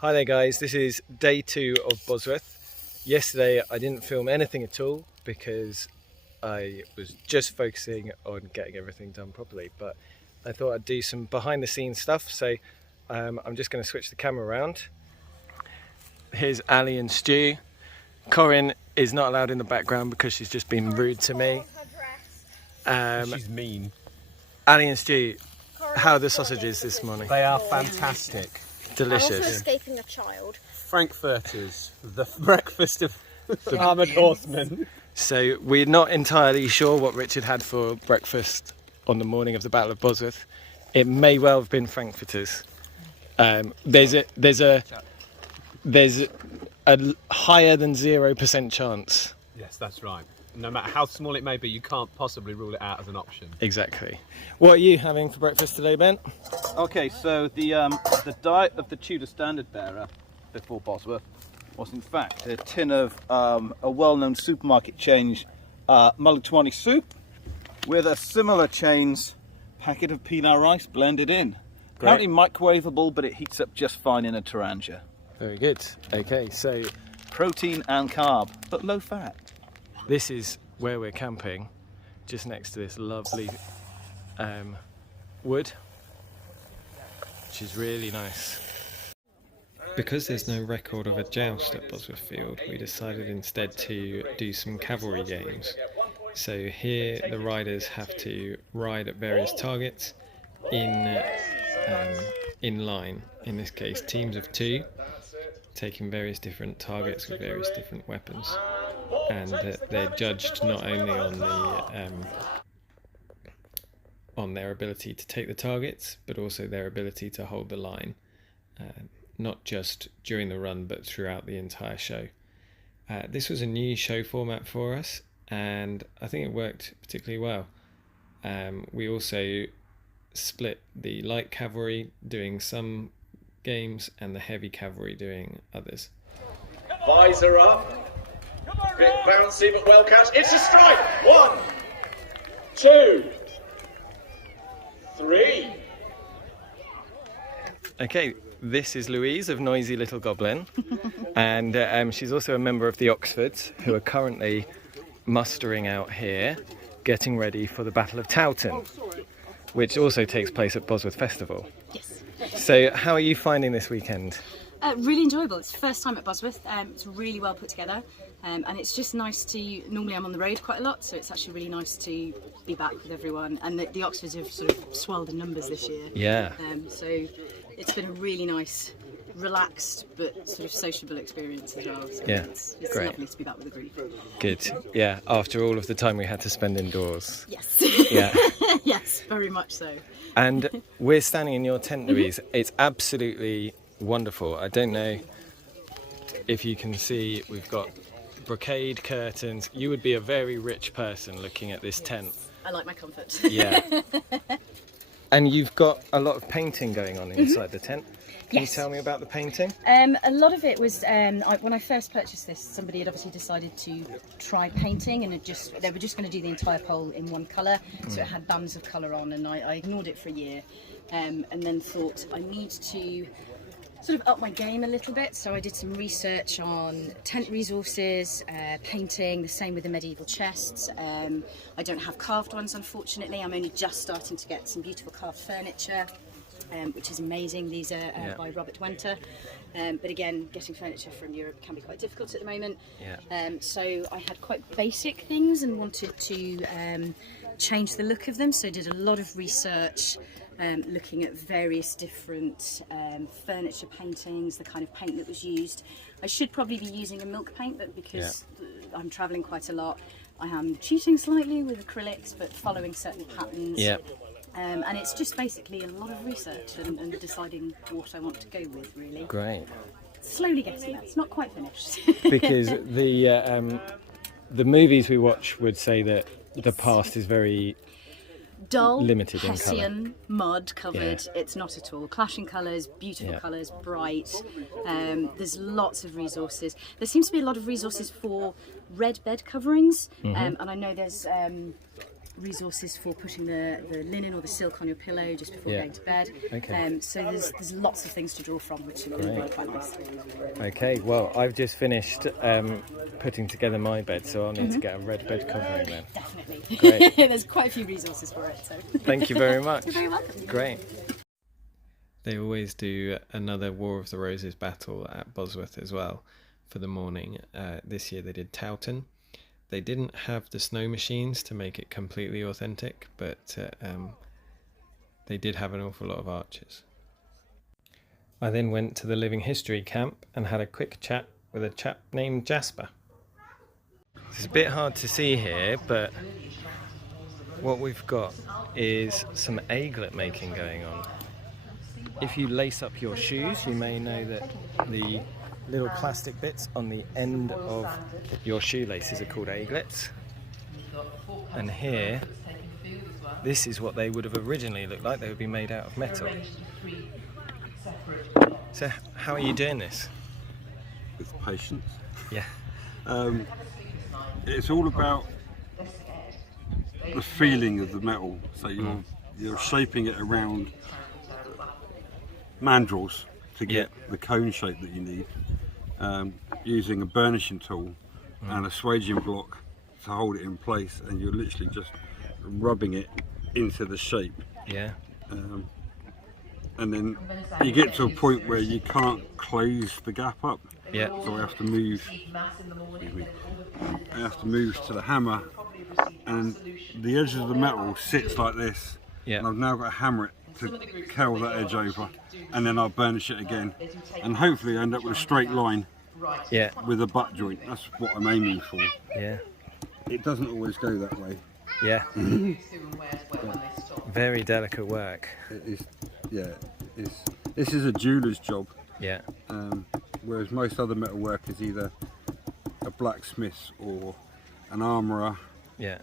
Hi there guys, this is day 2 of Bosworth. Yesterday I didn't film anything at all because I was just focusing on getting everything done properly, but I thought I'd do some behind the scenes stuff, so I'm just going to switch the camera around. Here's Ali and Stu. Corinne is not allowed in the background because she's just been rude to me. She's mean. Ali and Stu, how are the sausages this morning? They are fantastic. Delicious. I'm also escaping a child. Frankfurters, the breakfast of the armoured horsemen. So we're not entirely sure what Richard had for breakfast on the morning of the Battle of Bosworth. It may well have been frankfurters. There's a higher than 0% chance. Yes, that's right. No matter how small it may be, you can't possibly rule it out as an option. Exactly. What are you having for breakfast today, Ben? Okay, so the diet of the Tudor standard bearer before Bosworth was in fact a tin of a well-known supermarket chain's mulligatawny soup with a similar chain's packet of peanut rice blended in. Apparently microwavable, but it heats up just fine in a taranja. Very good. Okay, so Protein and carb, but low fat. this is where we're camping, just next to this lovely wood, which is really nice. Because there's no record of a joust at Bosworth Field, we decided instead to do some cavalry games. So here the riders have to ride at various targets in line, in this case teams of 2, taking various different targets with various different weapons. And they're judged not only on their ability to take the targets, but also their ability to hold the line, not just during the run, but throughout the entire show. This was a new show format for us, and I think it worked particularly well. We also split the light cavalry doing some games and the heavy cavalry doing others. Visor up. Bit bouncy but well catch. It's a strike. 1, 2, 3. Okay, this is Louise of Noisy Little Goblin, and she's also a member of the Oxfords, who are currently mustering out here, getting ready for the Battle of Towton, which also takes place at Bosworth Festival. Yes. So how are you finding this weekend? Really enjoyable. It's the first time at Bosworth. It's really well put together, and it's just nice to. Normally, I'm on the road quite a lot, so it's actually really nice to be back with everyone. And the Oxfords have sort of swelled in numbers this year. Yeah. So it's been a really nice, relaxed but sort of sociable experience as well. So Yeah, it's great. lovely to be back with the group. Good. Yeah, after all of the time we had to spend indoors. Yes. Yeah. Yes, very much so. And we're standing in your tent, Louise. It's absolutely wonderful. I don't know if you can see, we've got brocade curtains. You would be a very rich person looking at this tent. I like my comfort. Yeah. And you've got a lot of painting going on inside the tent. Can Yes. you tell me about the painting? A lot of it was when I first purchased this, somebody had obviously decided to try painting, and they were just going to do the entire pole in one colour, so it had bands of colour on, and I ignored it for a year, and then thought I need to sort of up my game a little bit, so I did some research on tent resources, painting, the same with the medieval chests. I don't have carved ones, unfortunately. I'm only just starting to get some beautiful carved furniture, which is amazing. These are by Robert Wenter, but again, getting furniture from Europe can be quite difficult at the moment. Yeah. So I had quite basic things and wanted to change the look of them, so I did a lot of research, looking at various different furniture paintings, the kind of paint that was used. I should probably be using a milk paint, but because I'm travelling quite a lot, I am cheating slightly with acrylics, but following certain patterns. Yeah. And it's just basically a lot of research and deciding what I want to go with, really. Great. Slowly getting there. It's not quite finished. Because the movies we watch would say that the past is very Dull, limited in Hessian, mud covered. Yeah. It's not at all. Clashing colours, beautiful Yeah. colours, bright. There's lots of resources. There seems to be a lot of resources for red bed coverings, and I know there's resources for putting the linen or the silk on your pillow just before Yeah. going to bed. Okay. So there's lots of things to draw from, which are really quite nice. Okay, well, I've just finished putting together my bed, so I'll need to get a red bed covering then. Definitely. Great. There's quite a few resources for it. So. Thank you very much. You're very welcome. Great. They always do another War of the Roses battle at Bosworth as well for the morning. This year they did Towton. They didn't have the snow machines to make it completely authentic, but they did have an awful lot of archers. I then went to the Living History camp and had a quick chat with a chap named Jasper. It's a bit hard to see here, but what we've got is some aglet making going on. If you lace up your shoes, you may know that the little plastic bits on the end of your shoelaces are called aglets. And here, this is what they would have originally looked like. They would be made out of metal. So how are you doing this? With patience. Yeah. It's all about the feeling of the metal. So you're shaping it around mandrels to get the cone shape that you need. Using a burnishing tool and a swaging block to hold it in place, and you're literally just rubbing it into the shape. Yeah. And then you get to a point where you can't close the gap up. Yeah. So I have to move. I have to move to the hammer, and the edge of the metal sits like this. Yeah. And I've now got to hammer it to curl that edge over, and then I'll burnish it again, and hopefully I end up with a straight line. Yeah. With a butt joint. That's what I'm aiming for. Yeah. It doesn't always go that way. Yeah. Very delicate work. It is. Yeah. This is a jeweler's job. Yeah. Whereas most other metal work is either a blacksmith or an armourer. Yeah.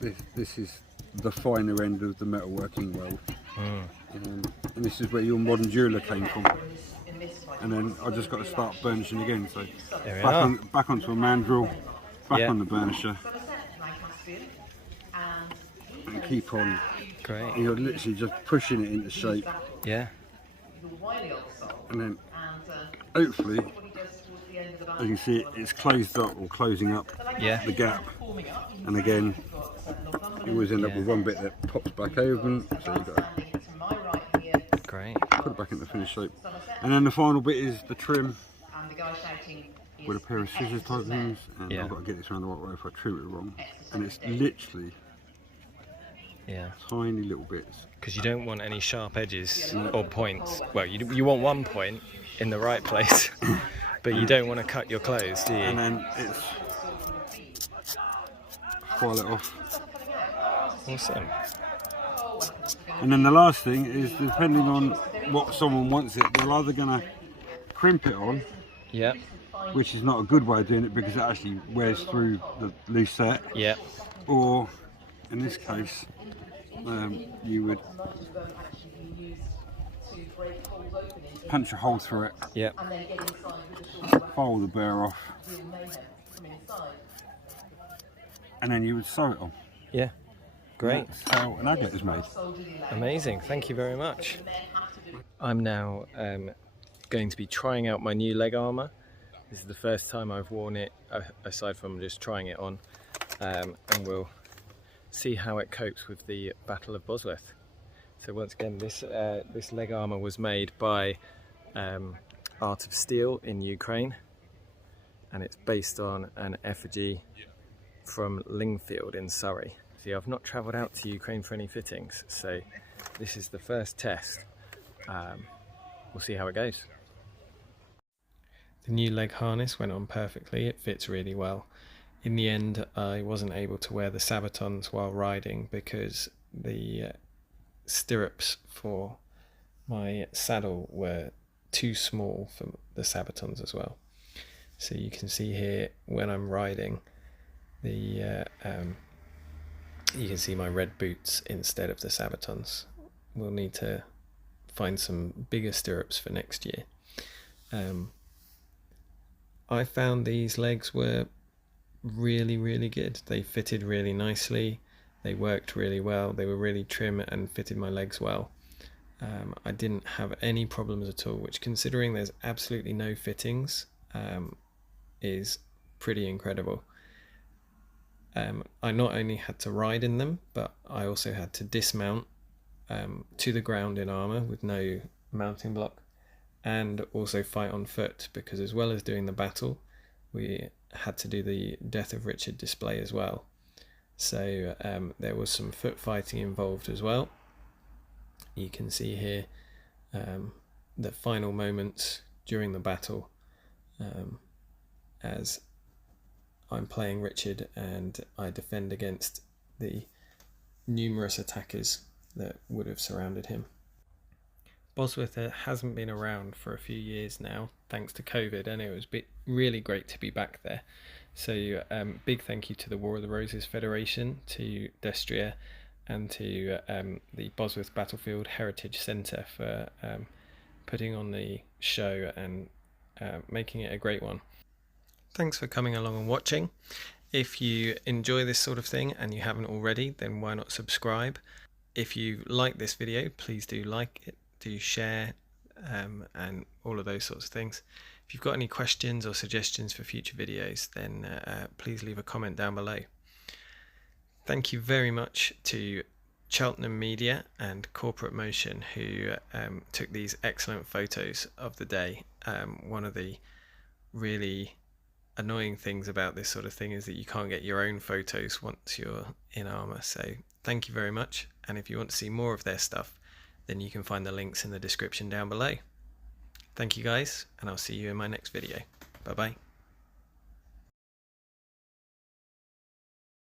This is the finer end of the metalworking world. And this is where your modern jeweller came from. And then I just got to start burnishing again. So back onto a mandrel, back on the burnisher, and keep on. Great. You're literally just pushing it into shape. Yeah. And then hopefully, as you see, it's closed up or closing up the gap. And again, you always end up with one bit that pops back open, so you've got to put it back into finished shape. And then the final bit is the trim with a pair of scissors type things, and I've got to get this around the right way if I trim it wrong. And it's literally tiny little bits. Because you don't want any sharp edges or points. Well, you want one point in the right place, but you don't want to cut your clothes, do you? And then it's file it off. Awesome. And then the last thing is, depending on what someone wants it, they're either going to crimp it on, which is not a good way of doing it because it actually wears through the lucette, or in this case you would punch a hole through it, file the burr off, and then you would sew it on. Yeah. Great. That's how an agate is made. Amazing, thank you very much. I'm now going to be trying out my new leg armour. This is the first time I've worn it, aside from just trying it on, and we'll see how it copes with the Battle of Bosworth. So once again, this leg armour was made by Art of Steel in Ukraine, and it's based on an effigy from Lingfield in Surrey. See, I've not travelled out to Ukraine for any fittings, so this is the first test. We'll see how it goes. The new leg harness went on perfectly, it fits really well. In the end, I wasn't able to wear the sabatons while riding because the stirrups for my saddle were too small for the sabatons as well. So you can see here when I'm riding, you can see my red boots instead of the sabatons. We'll need to find some bigger stirrups for next year. I found these legs were really good. They fitted really nicely. They worked really well. They were really trim and fitted my legs well. I didn't have any problems at all, which, considering there's absolutely no fittings, is pretty incredible. I not only had to ride in them, but I also had to dismount to the ground in armour with no mounting block, and also fight on foot, because as well as doing the battle, we had to do the Death of Richard display as well. So there was some foot fighting involved as well. You can see here the final moments during the battle, as I'm playing Richard and I defend against the numerous attackers that would have surrounded him. Bosworth hasn't been around for a few years now, thanks to COVID, and it was really great to be back there. So big thank you to the War of the Roses Federation, to Destria, and to the Bosworth Battlefield Heritage Centre for putting on the show and making it a great one. Thanks for coming along and watching. If you enjoy this sort of thing and you haven't already, then why not subscribe? If you like this video, please do like it, do share, and all of those sorts of things. If you've got any questions or suggestions for future videos, then please leave a comment down below. Thank you very much to Cheltenham Media and Corporate Motion, who took these excellent photos of the day. One of the really annoying things about this sort of thing is that you can't get your own photos once you're in armour, so thank you very much. And if you want to see more of their stuff, then you can find the links in the description down below. Thank you guys, and I'll see you in my next video. Bye bye.